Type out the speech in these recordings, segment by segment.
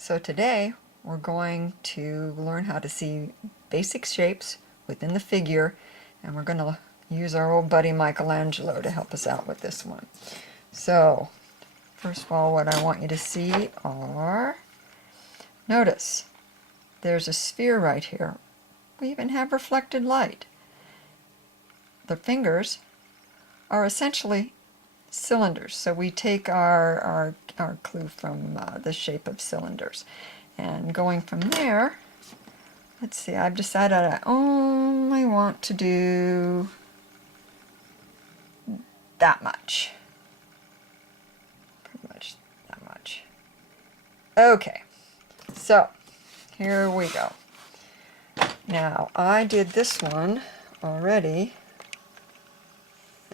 So today we're going to learn how to see basic shapes within the figure, and we're going to use our old buddy Michelangelo to help us out with this one. So first of all, what I want you to see are, notice there's a sphere right here. We even have reflected light. The fingers are essentially cylinders, so we take our clue from the shape of cylinders, and going from there, let's see, I've decided I only want to do that much, pretty much that much. Okay, so here we go. Now I did this one already.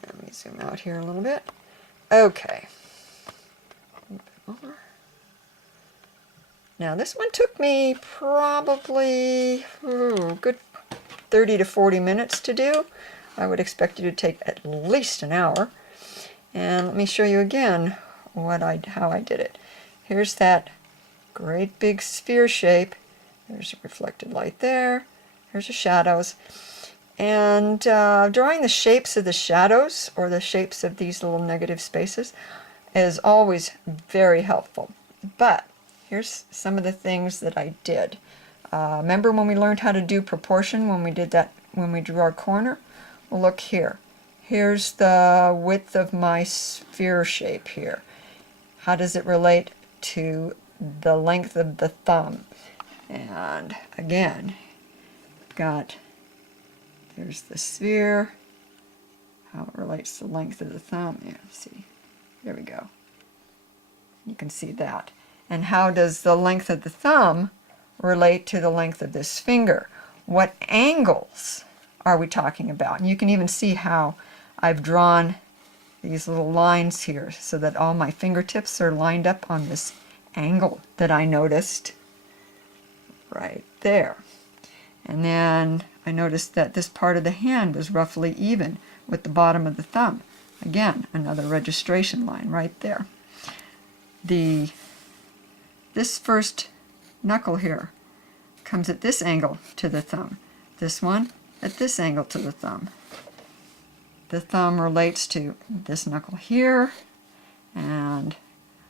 Let me zoom out here a little bit. Okay. A little bit more. Now this one took me probably good 30 to 40 minutes to do. I would expect you to take at least an hour. And let me show you again how I did it. Here's that great big sphere shape. There's a reflected light there. There's the shadows. And drawing the shapes of the shadows, or the shapes of these little negative spaces, is always very helpful. But here's some of the things that I did. Remember when we learned how to do proportion, when we did that, when we drew our corner? Well, look here. Here's the width of my sphere shape here. How does it relate to the length of the thumb? And again, there's the sphere, how it relates to the length of the thumb. Yeah, see, there we go. You can see that. And how does the length of the thumb relate to the length of this finger? What angles are we talking about? And you can even see how I've drawn these little lines here so that all my fingertips are lined up on this angle that I noticed right there. And then I noticed that this part of the hand was roughly even with the bottom of the thumb. Again, another registration line right there. This first knuckle here comes at this angle to the thumb. This one at this angle to the thumb. The thumb relates to this knuckle here, and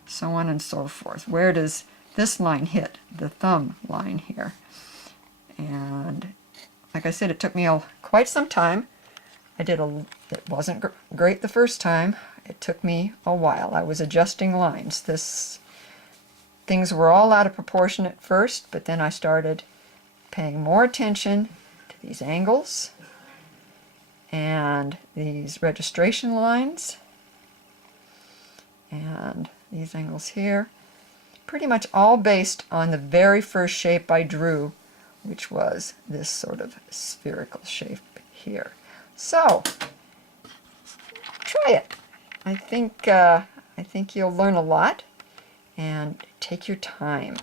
so on and so forth. Where does this line hit the thumb line here? And like I said, it took me quite some time. It wasn't great the first time. It took me a while. I was adjusting lines. Things were all out of proportion at first, but then I started paying more attention to these angles and these registration lines and these angles here. Pretty much all based on the very first shape I drew, which was this sort of spherical shape here. So, try it. I think you'll learn a lot, and take your time.